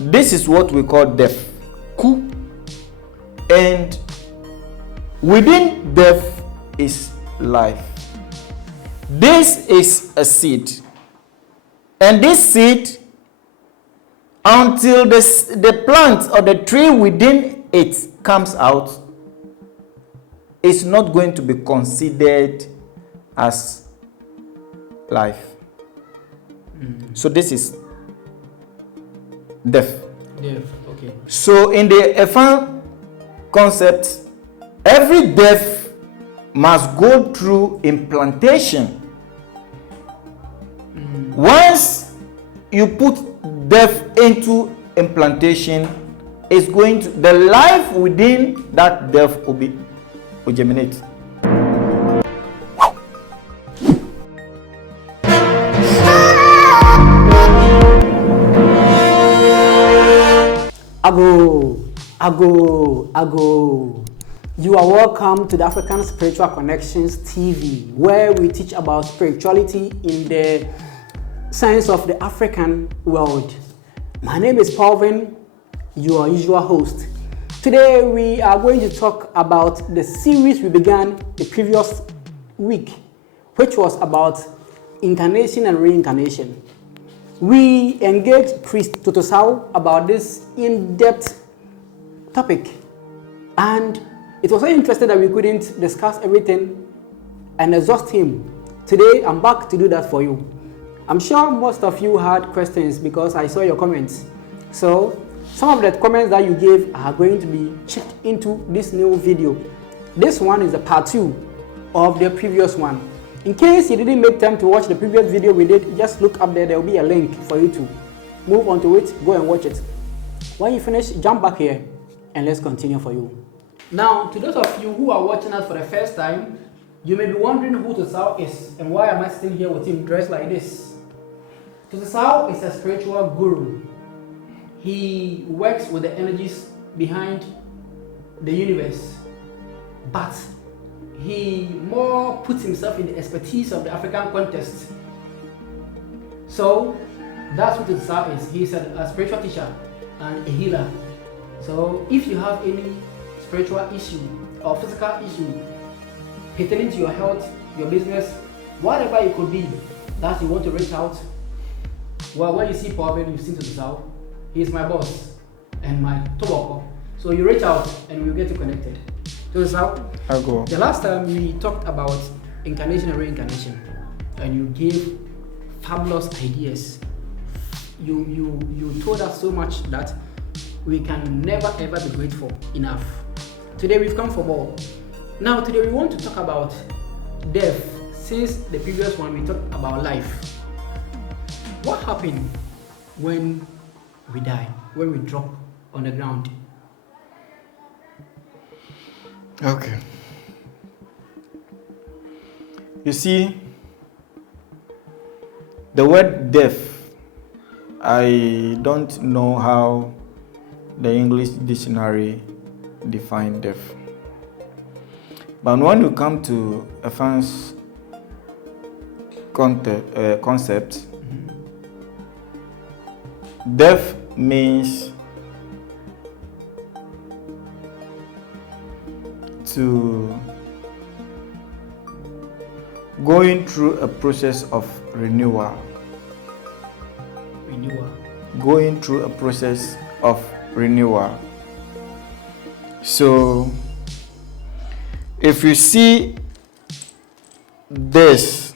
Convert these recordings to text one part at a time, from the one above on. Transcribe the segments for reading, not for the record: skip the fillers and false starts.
This is what we call death. Ku. And within death is life. This is a seed. And this seed, until the plant or the tree within it comes out, is not going to be considered as life. So this is death. Death, okay. So in the Efan concept, every death must go through implantation. Once you put death into implantation, it's going to, the life within that death will germinate. Ago. You are welcome to the African Spiritual Connections TV, where we teach about spirituality in the sense of the African world. My name is PaulVin, your usual host. Today we are going to talk about the series we began the previous week, which was about incarnation and reincarnation. We engaged Priest Totosau about this in-depth topic, and it was so interesting that we couldn't discuss everything and exhaust him. Today I'm back to do that for you. I'm sure most of you had questions because I saw your comments. So some of the comments that you gave are going to be checked into this new video. This one is the part 2 of the previous one. In case you didn't make time to watch the previous video we did, just look up there. There will be a link for you to move on to it. Go and watch it. When you finish, jump back here and let's continue for you. Now, to those of you who are watching us for the first time, you may be wondering who Totosau is and why am I sitting here with him dressed like this. Totosau is a spiritual guru. He works with the energies behind the universe, but he more puts himself in the expertise of the African context. So that's what Totosau is. He's a spiritual teacher and a healer. So if you have any spiritual issue or physical issue pertaining to your health, your business, whatever it could be that you want to reach out, well, when you see PaulVin, you've seen Totosau. He's my boss and my tobacco. So you reach out and we'll get you connected. Totosau, I'll go. The last time we talked about incarnation and reincarnation, and you gave fabulous ideas. You told us so much that we can never ever be grateful enough. Today we've come for more. Now today we want to talk about death. Since the previous one we talked about life. What happened when we die, when we drop on the ground? Okay. You see, the word death, I don't know how the English dictionary defines death. But when you come to a fan's concept, death means to going through a process of renewal. Going through a process of renewal. So if you see this,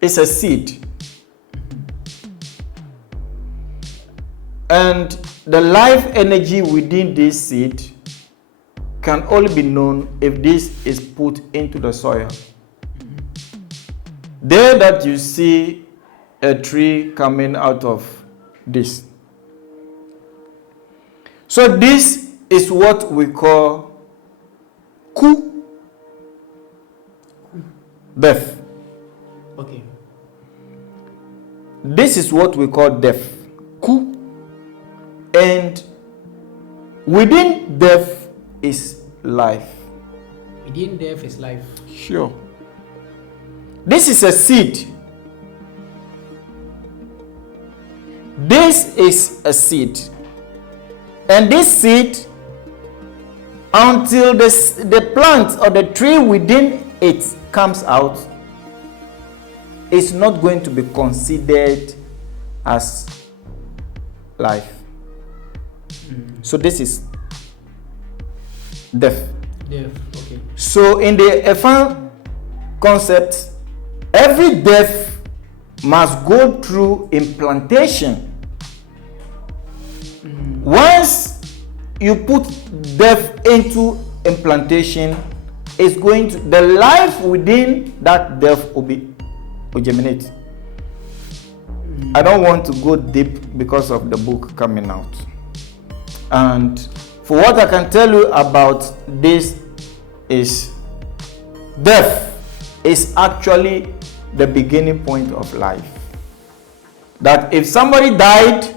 it's a seed. And the life energy within this seed can only be known if this is put into the soil. There that you see a tree coming out of this. So this is what we call death. Okay. This is what we call death. And within death is life. Within death is life. Sure. This is a seed. This is a seed. And this seed, until the plant or the tree within it comes out, is not going to be considered as life. So this is death. Okay. So in the Efan concept, every death must go through implantation. Once you put death into implantation, it's going to, the life within that death will germinate. I don't want to go deep because of the book coming out. And for what I can tell you about this is death is actually the beginning point of life. That if somebody died,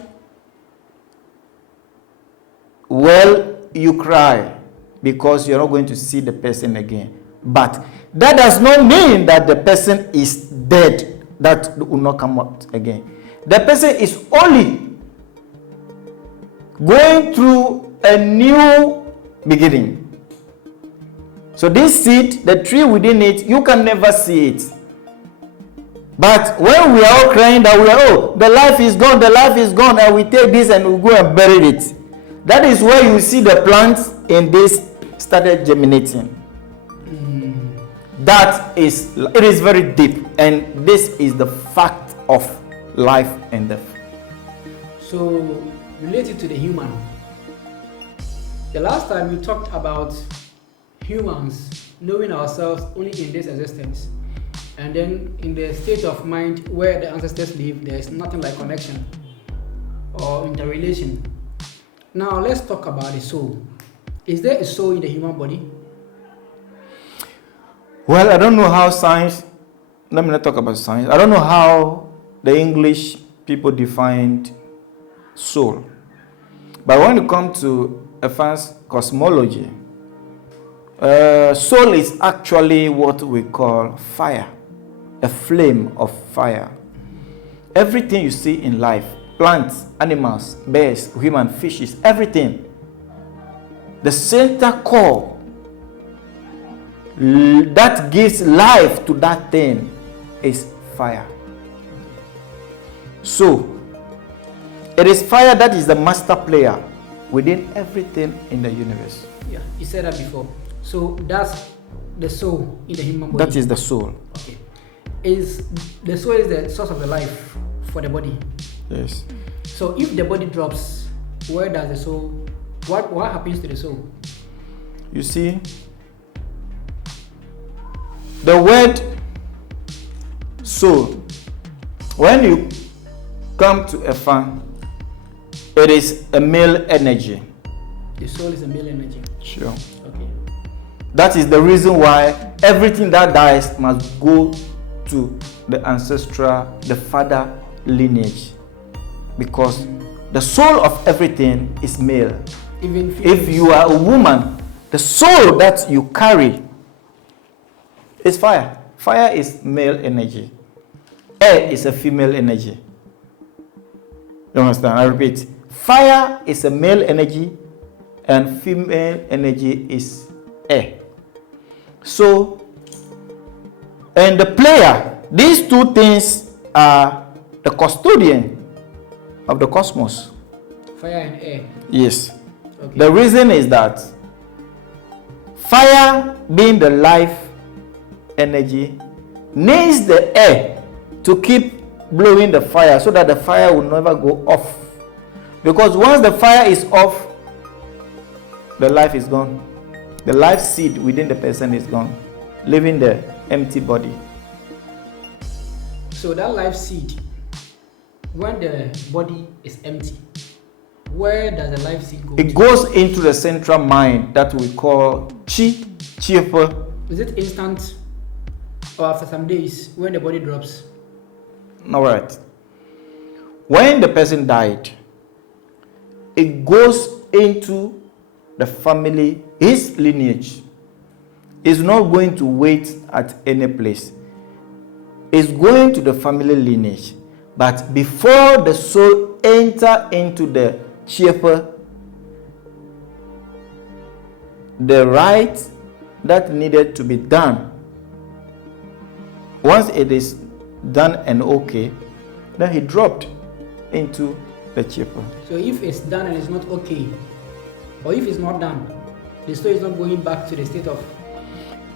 well, you cry because you're not going to see the person again. But that does not mean that the person is dead, that will not come out again. The person is only going through a new beginning. So this seed, the tree within it, you can never see it. But when we are all crying that we are, the life is gone, and we take this and we go and bury it. That is where you see the plants in this started germinating. It is very deep, and this is the fact of life and death. So, related to the human, the last time we talked about humans knowing ourselves only in this existence, and then in the state of mind where the ancestors live, there is nothing like connection or interrelation. Now let's talk about the soul. Is there a soul in the human body? Well, I don't know how science, let me not talk about science. I don't know how the English people defined soul. But when you come to advanced cosmology, soul is actually what we call fire, a flame of fire. Everything you see in life, plants, animals, birds, human, fishes, everything, the center core that gives life to that thing is fire. So, it is fire that is the master player within everything in the universe. Yeah, you said that before. So that's the soul in the human body. That is the soul. Okay. Is the soul is the source of the life for the body? Yes. So if the body drops, where does the soul? What happens to the soul? You see, the word soul, when you come to a fan, it is a male energy. The soul is a male energy. Sure. Okay. That is the reason why everything that dies must go to the ancestral, the father lineage, because the soul of everything is male. Even if you are a woman, the soul that you carry is fire. Fire is male energy. Air is a female energy. You understand? I repeat. Fire is a male energy and female energy is air. So, and the player, these two things are the custodian of the cosmos. Fire and air. Yes. Okay. The reason is that fire, being the life energy, needs the air to keep blowing the fire so that the fire will never go off. Because once the fire is off, the life is gone. The life seed within the person is gone, leaving the empty body. So that life seed, when the body is empty, where does the life seed go? It goes into the central mind that we call chi. Is it instant or after some days when the body drops? All right. When the person died, it goes into the family, his lineage. It's not going to wait at any place. It's going to the family lineage. But before the soul enter into the cheaper, the right that needed to be done, once it is done and okay, then he dropped into the cheaper. So if it's done and it's not okay, or if it's not done, the soul is not going back to the state of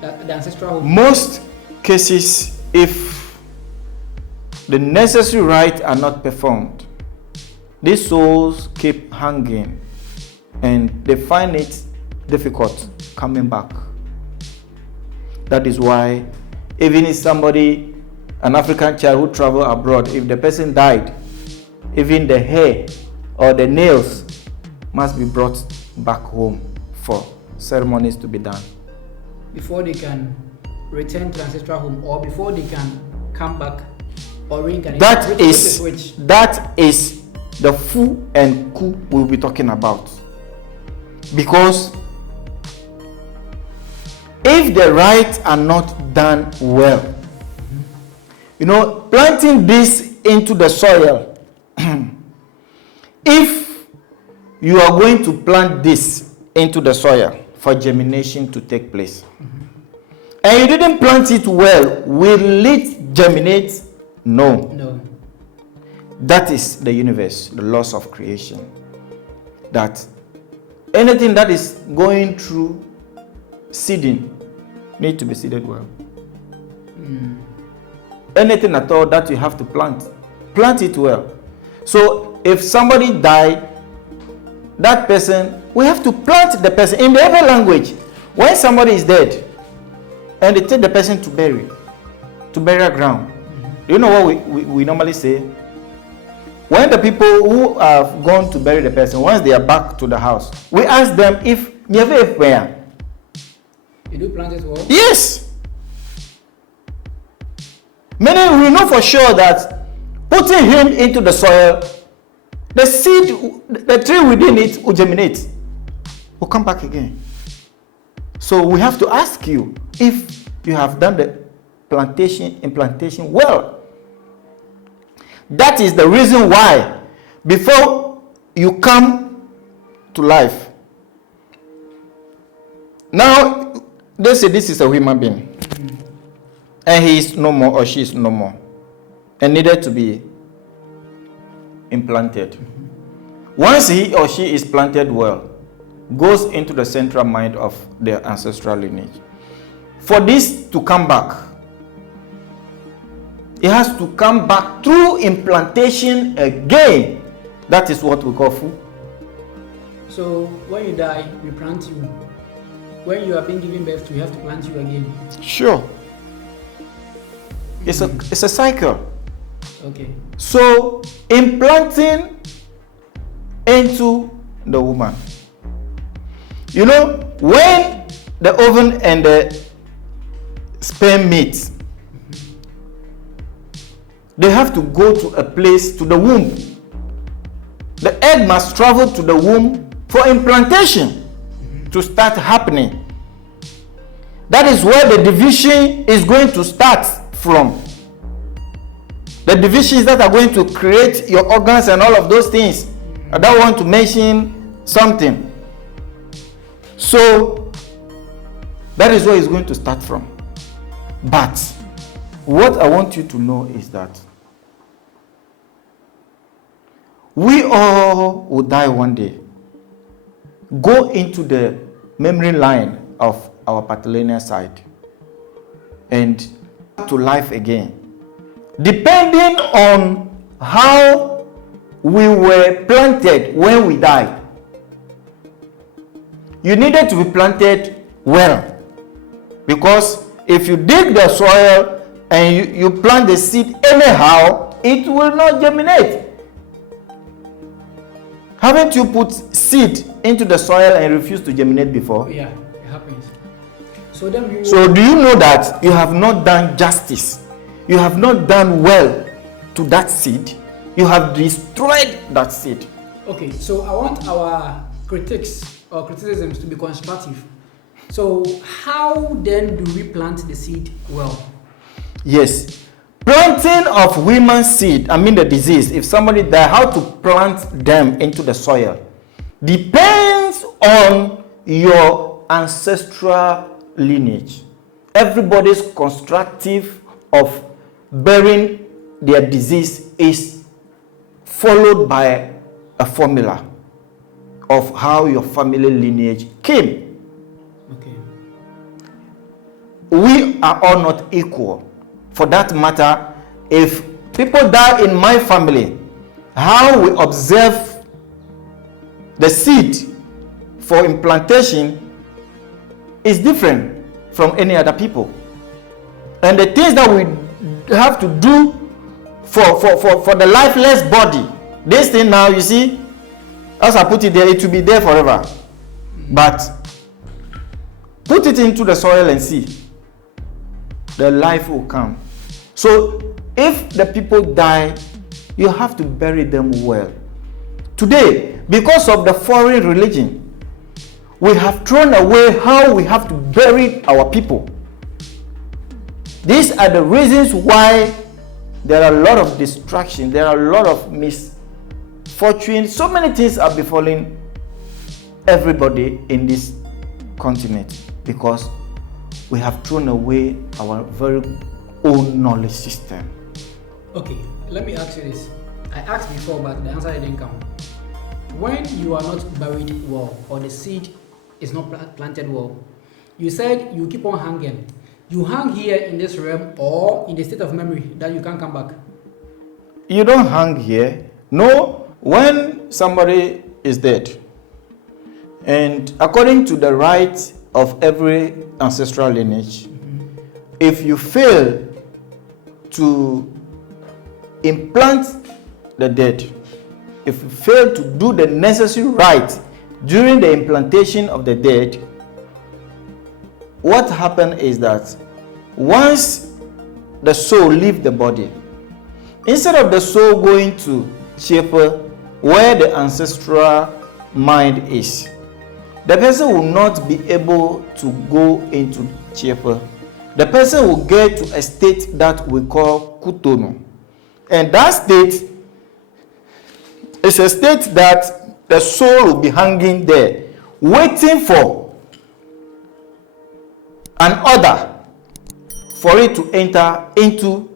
the ancestral home. Most cases, if the necessary rites are not performed, these souls keep hanging and they find it difficult coming back. That is why even if somebody, an African child who travel abroad, if the person died, even the hair or the nails must be brought back home for ceremonies to be done before they can return to the ancestral home, or before they can come back or reincarnate. That is the fu and ku we'll be talking about. Because if the rites are not done well, planting this into the soil, if you are going to plant this into the soil for germination to take place, and you didn't plant it well, will it germinate? No. That is the universe, the laws of creation. That anything that is going through seeding need to be seeded well. Anything at all that you have to plant it well. So if somebody died, that person, we have to plant the person. In the other language, when somebody is dead and they take the person to burial ground, you know what we normally say? When the people who have gone to bury the person, once they are back to the house, we ask them if you have a prayer. You do plant it well? Yes. Meaning we know for sure that putting him into the soil, the seed, the tree within it will germinate, will come back again. So we have to ask you if you have done the implantation well. That is the reason why before you come to life, now they say this is a human being, and he is no more or she is no more, and needed to be implanted. Once he or she is planted well, goes into the central mind of their ancestral lineage. For this to come back, it has to come back through implantation again. That is what we call fu. So when you die, we plant you. When you are being given birth to, we have to plant you again. Sure. It's a cycle. Okay. So implanting into the woman. When the ovum and the sperm meet, they have to go to a place, to the womb. The egg must travel to the womb for implantation to start happening. That is where the division is going to start from. The divisions that are going to create your organs and all of those things. I don't want to mention something. So that is where it's going to start from. But what I want you to know is that we all will die one day. Go into the memory line of our patrilineal side and to life again. Depending on how we were planted when we died. You needed to be planted well. Because if you dig the soil and you plant the seed anyhow, it will not germinate. Haven't you put seed into the soil and refused to germinate before? Yeah, it happens. So do you know that you have not done justice? You have not done well to that seed. You have destroyed that seed. Okay, so I want our critics or criticisms to be constructive. So how then do we plant the seed well? Yes. planting of women's seed, the disease, if somebody die, how to plant them into the soil, depends on your ancestral lineage. Everybody's constructive of bearing their disease is followed by a formula of how your family lineage came. Okay. We are all not equal. For that matter, if people die in my family, how we observe the seed for implantation is different from any other people. And the things that we have to do for the lifeless body, this thing now, you see, as I put it there, it will be there forever. But put it into the soil and see, the life will come. So if the people die, you have to bury them well. Today, because of the foreign religion, we have thrown away how we have to bury our people. These are the reasons why there are a lot of distractions, there are a lot of misfortune, so many things are befalling everybody in this continent, because we have thrown away our very own knowledge system. Okay, let me ask you this. I asked before, but the answer didn't come. When you are not buried well, or the seed is not planted well, you said you keep on hanging. You hang here in this realm or in the state of memory that you can't come back? You don't hang here. No, when somebody is dead, and according to the right of every ancestral lineage, if you fail to implant the dead, if you fail to do the necessary rite during the implantation of the dead, what happens is that once the soul leaves the body, instead of the soul going to Chepe, where the ancestral mind is, the person will not be able to go into Chepe. The person will get to a state that we call Kutonu. And that state is a state that the soul will be hanging there, waiting for an order for it to enter into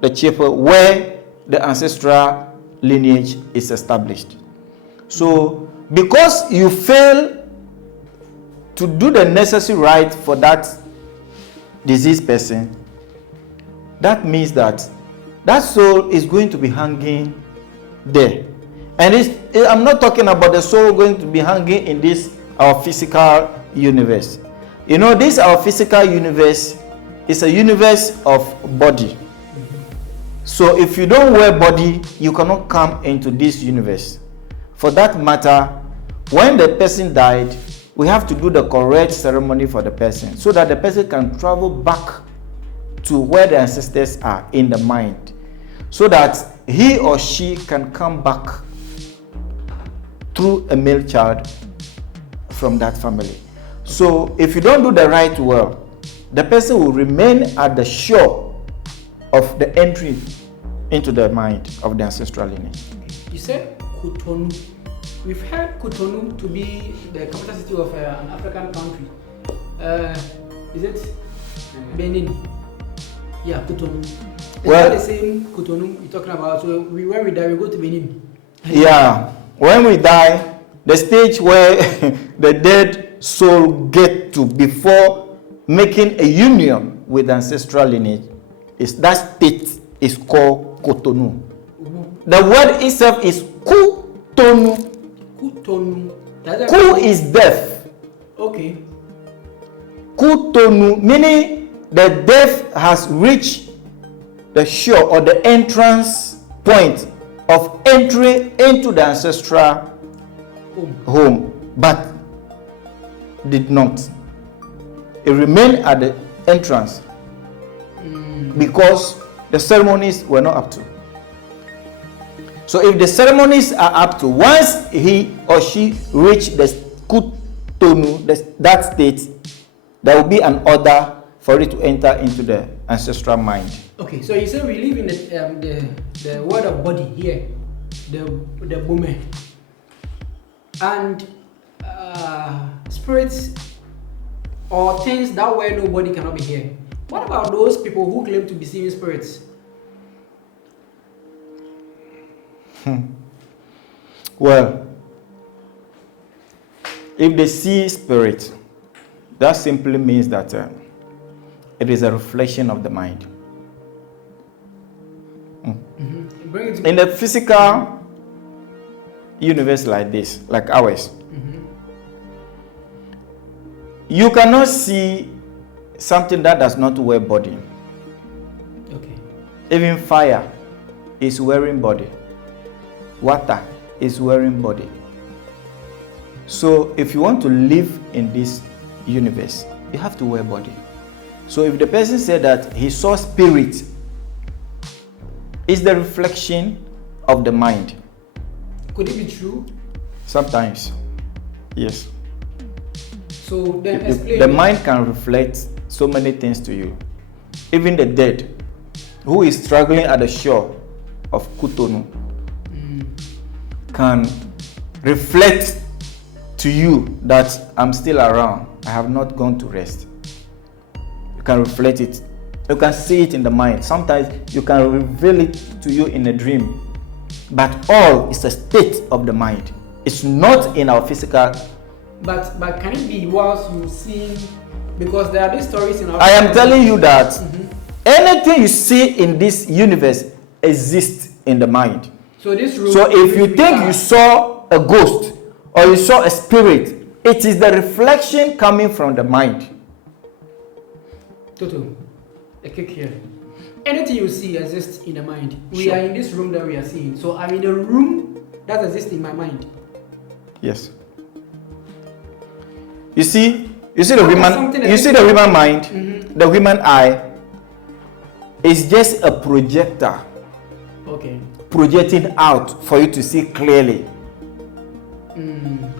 the Chepe where the ancestral lineage is established. So, because you fail to do the necessary rite for that deceased person, that means that that soul is going to be hanging there. And I'm not talking about the soul going to be hanging in this our physical universe. You know, this our physical universe is a universe of body. So if you don't wear body, you cannot come into this universe. For that matter, when the person died, we have to do the correct ceremony for the person so that the person can travel back to where the ancestors are in the mind, so that he or she can come back through a male child from that family. So if you don't do the right well, the person will remain at the shore of the entry into the mind of the ancestral lineage. You said Cotonou. We've heard Cotonou to be the capital city of an African country. Is it Benin? Yeah, Cotonou. Is that the same Cotonou you're talking about? So when we die, we go to Benin. Yeah. When we die, the stage where the dead soul get to before making a union with ancestral lineage, is that state is called Cotonou. The word itself is Cotonou. Cotonou. Ku is death. Okay. Cotonou, meaning the death has reached the shore or the entrance point of entry into the ancestral home, but did not. It remained at the entrance because the ceremonies were not up to. So if the ceremonies are up to, once he or she reach the Cotonou, that state, there will be an order for it to enter into the ancestral mind. Okay, so you say we live in the world of body here, the woman, and spirits or things that where nobody cannot be here. What about those people who claim to be seeing spirits? Well, if they see spirit, that simply means that it is a reflection of the mind. In the physical universe like this, like ours, you cannot see something that does not wear body. Okay. Even fire is wearing body. Water is wearing body. So if you want to live in this universe, you have to wear body. So if the person said that he saw spirit, it's the reflection of the mind. Could it be true? Sometimes, yes. So then explain. The mind can reflect so many things to you. Even the dead, who is struggling at the shore of Cotonou, can reflect to you that I'm still around. I have not gone to rest. You can reflect it. You can see it in the mind. Sometimes you can reveal it to you in a dream. But all is a state of the mind. It's not in our physical. But can it be whilst you see? Because there are these stories in our. I am telling you that anything you see in this universe exists in the mind. So this room. So if you think you saw a ghost or you saw a spirit, it is the reflection coming from the mind. Toto, a kick here. Anything you see exists in the mind. We Sure. are in this room that we are seeing. So I'm in a room that exists in my mind. Yes. You see the human. You see the human mind. The human eye is just a projector. Okay. Projecting out for you to see clearly.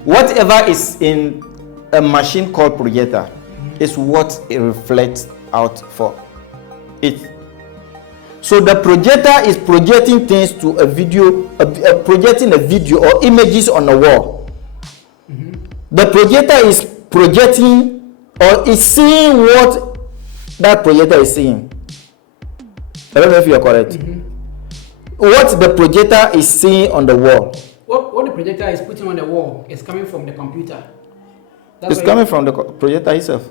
Whatever is in a machine called projector is what it reflects out for it. So the projector is projecting things to a video, projecting a video or images on the wall. The projector is projecting or is seeing what that projector is seeing. I don't know if you are correct. What the projector is seeing on the wall. What the projector is putting on the wall is coming from the computer. It's coming from the projector itself.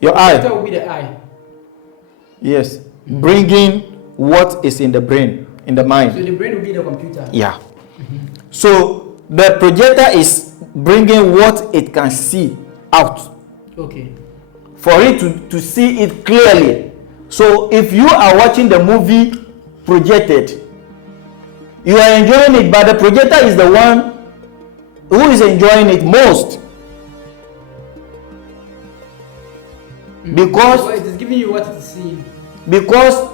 Your eye. That will be the eye. Yes. Bringing what is in the brain, in the mind. So the brain will be the computer. Yeah. So the projector is bringing what it can see out. Okay. For it to see it clearly. So if you are watching the movie projected, you are enjoying it, but the projector is the one who is enjoying it most. Because so it is giving you what it is seeing. Because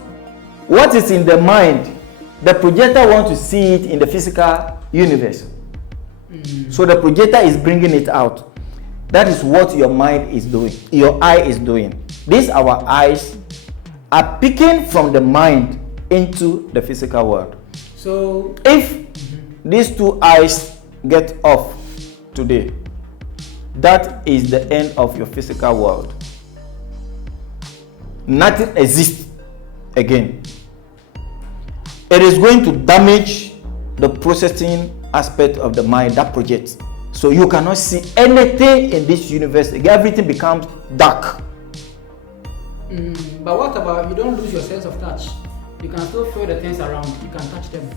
what is in the mind, the projector wants to see it in the physical universe. So the projector is bringing it out. That is what your mind is doing. Your eye is doing. These our eyes are picking from the mind into the physical world. So if these two eyes get off today, that is the end of your physical world. Nothing exists again. It is going to damage the processing aspect of the mind that projects. So you cannot see anything in this universe. Everything becomes dark. But what about you don't lose your sense of touch? You can still feel the things around. You can touch them.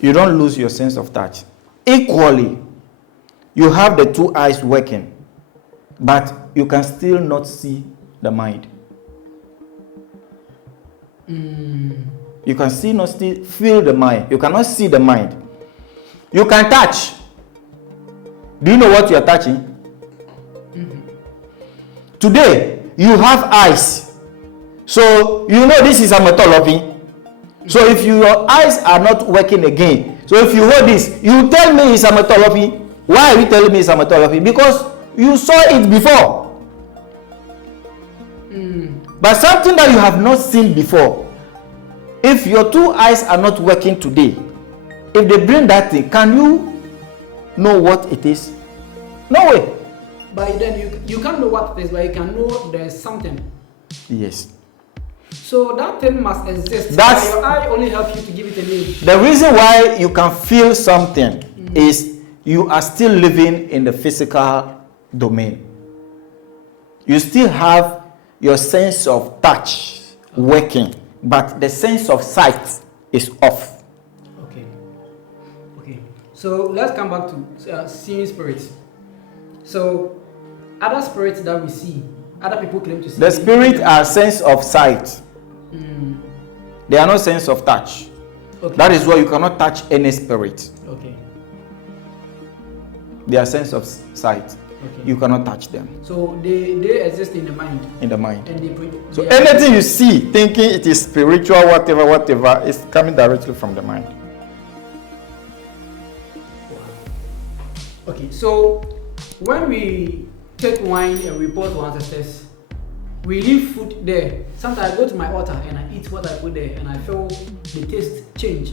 You don't lose your sense of touch. Equally, you have the two eyes working, but you can still not see the mind. You can still not feel the mind. You cannot see the mind. You can touch. Do you know what you are touching? Today, you have eyes. So, you know this is amatology. So, if your eyes are not working again, so if you hold this, you tell me it's amatology. Why are you telling me it's amatology? Because you saw it before. But something that you have not seen before, if your two eyes are not working today, if they bring that thing, can you know what it is? No way. But then you can't know what it is, but you can know there's something. Yes. So that thing must exist. That's, your eye only helps you to give it a name. the reason why you can feel something is you are still living in the physical domain. You still have your sense of touch working, but the sense of sight is off. Okay. So let's come back to seeing spirits. So other spirits that we see, other people claim to see. The spirit are sense of sight. They are not sense of touch. Okay. That is why you cannot touch any spirit. Okay. They are sense of sight. Okay. You cannot touch them. So they exist in the mind. In the mind. And so anything you see, thinking it is spiritual, whatever, is coming directly from the mind. Okay, so when we take wine and we pour to ancestors, we leave food there. Sometimes I go to my altar and I eat what I put there, and I feel the taste change.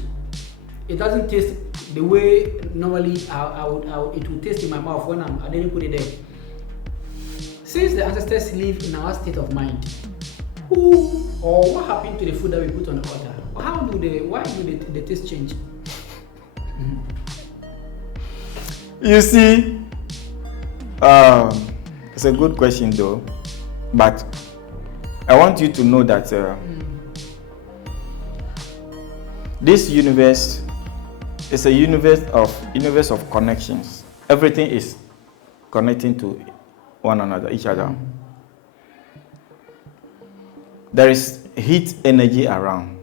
It doesn't taste the way normally it would taste in my mouth when I didn't put it there. Since the ancestors live in our state of mind, who or what happened to the food that we put on the altar? Why do the taste change? You see, it's a good question though, but I want you to know that this universe is a universe of connections. Everything is connecting to one another, each other. There is heat energy around.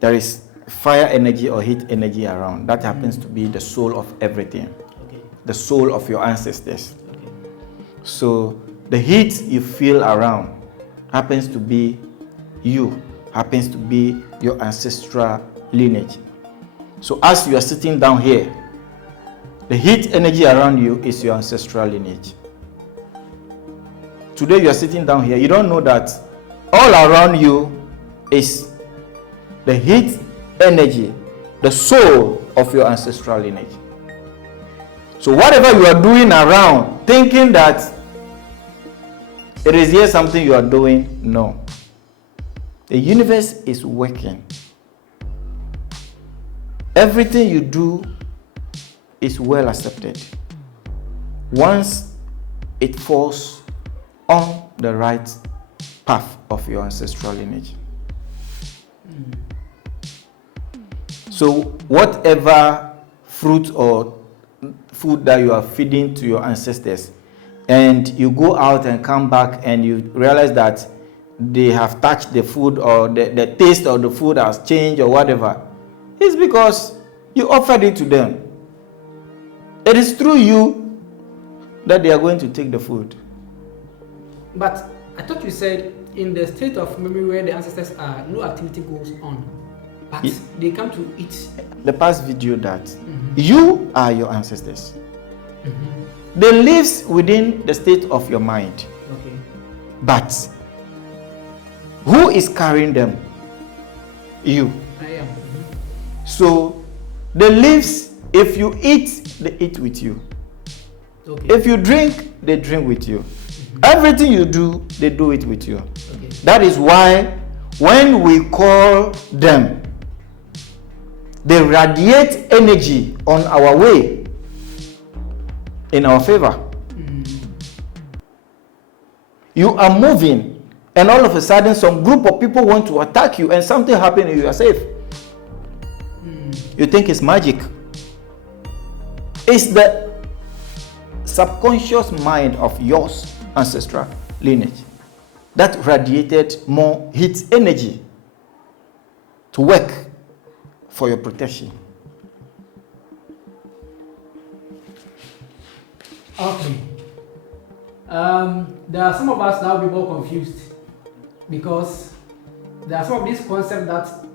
There is fire energy or heat energy around. That happens to be the soul of everything. Okay. The soul of your ancestors. Okay. So the heat you feel around happens to be you, happens to be your ancestral lineage. So as you are sitting down here, the heat energy around you is your ancestral lineage. Today you are sitting down here, you don't know that all around you is the heat energy, the soul of your ancestral lineage. So whatever you are doing around, thinking that it is here something you are doing, no. The universe is working. Everything you do is well accepted once it falls on the right path of your ancestral lineage. So whatever fruit or food that you are feeding to your ancestors, and you go out and come back and you realize that they have touched the food, or the taste of the food has changed or whatever, it's because you offered it to them. It is through you that they are going to take the food. But I thought you said in the state of memory where the ancestors are, no activity goes on. But they come to eat. The past video that you are your ancestors. They live within the state of your mind. Okay. But who is carrying them? You. I am. So the leaves, if you eat, they eat with you. Okay. If you drink, they drink with you. Everything you do, they do it with you. Okay. That is why when we call them, they radiate energy on our way in our favor. You are moving, and all of a sudden some group of people want to attack you, and something happens and you are safe. You think it's magic. It's the subconscious mind of yours ancestral lineage that radiated more heat energy to work for your protection. Okay. There are some of us that will be more confused because there are some of these concepts that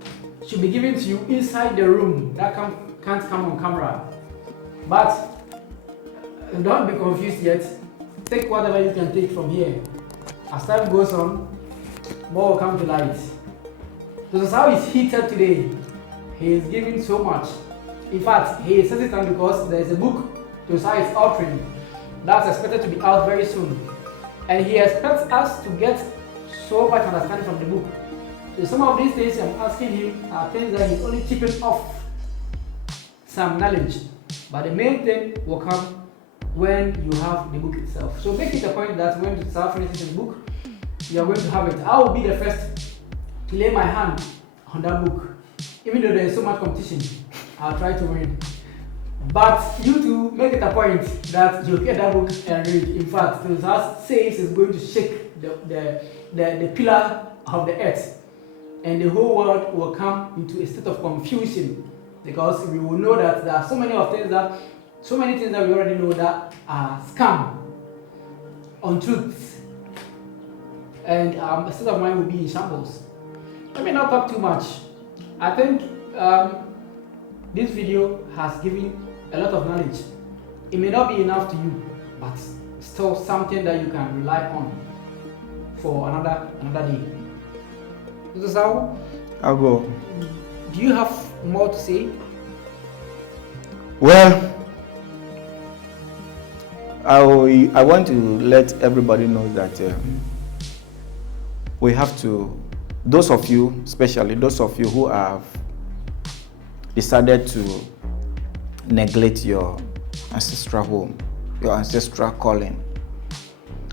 should be given to you inside the room that can't come on camera. But don't be confused yet. Take whatever you can take from here. as time goes on, more will come to light. This is how he's heated today. He is giving so much. In fact, he is hesitant because there is a book to how it's altering that's expected to be out very soon. And he expects us to get so much understanding from the book. So some of these things I'm asking him are things that he's only chipping off some knowledge. But the main thing will come when you have the book itself. So make it a point that when you start finishing the book, you are going to have it. I will be the first to lay my hand on that book. Even though there is so much competition, I'll try to win. But you two make it a point that you get that book and read. In fact, the house says it's going to shake the pillar of the earth, and the whole world will come into a state of confusion, because we will know that there are so many things that we already know that are scam, untruths, and a state of mind will be in shambles. Let me not talk too much. I think this video has given a lot of knowledge. It may not be enough to you, but still something that you can rely on for another day. This is how I'll go. Do you have more to say? Well, I want to let everybody know that we have to, those of you, especially those of you who have decided to neglect your ancestral home, your ancestral calling,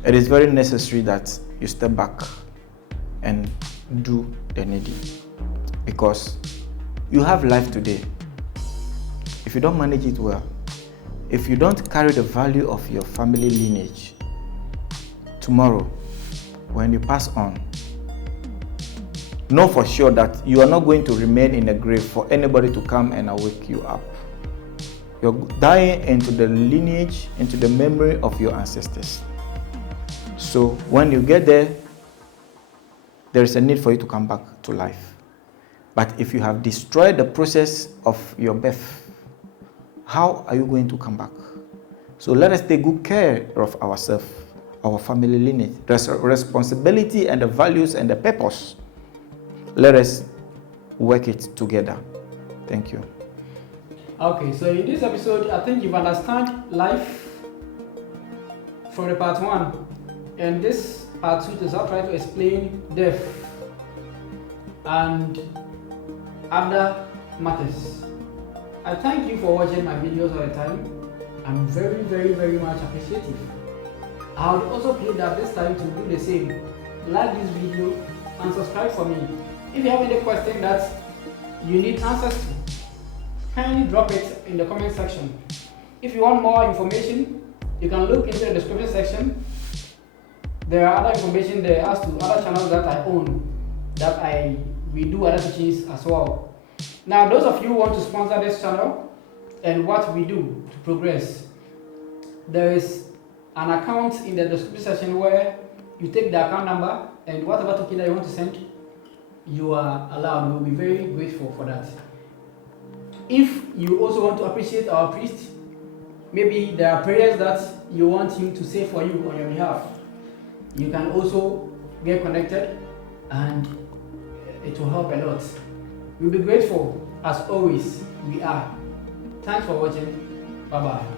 it is very necessary that you step back and do the needing, because you have life today. If you don't manage it well, if you don't carry the value of your family lineage, tomorrow when you pass on, know for sure that you are not going to remain in a grave for anybody to come and wake you up. You're dying into the lineage, into the memory of your ancestors. So when you get there, there is a need for you to come back to life. But if you have destroyed the process of your birth, how are you going to come back? So let us take good care of ourselves, our family lineage, responsibility and the values and the purpose. Let us work it together. Thank you. Okay, so in this episode, I think you've understood life from the part 1. And this part 2 is I'll try to explain death and other matters. I thank you for watching my videos all the time. I'm very, very, very much appreciative. I would also plead that this time to do the same. Like this video and subscribe for me. If you have any question that you need answers to, kindly drop it in the comment section. If you want more information, you can look into the description section. There are other information there as to other channels that I own, that we do other teachings as well. Now, those of you who want to sponsor this channel and what we do to progress, there is an account in the description section where you take the account number and whatever token that you want to send, you are allowed. We'll be very grateful for that. If you also want to appreciate our priest, maybe there are prayers that you want him to say for you on your behalf, you can also get connected and it will help a lot. We'll be grateful as always. We are. Thanks for watching. Bye bye.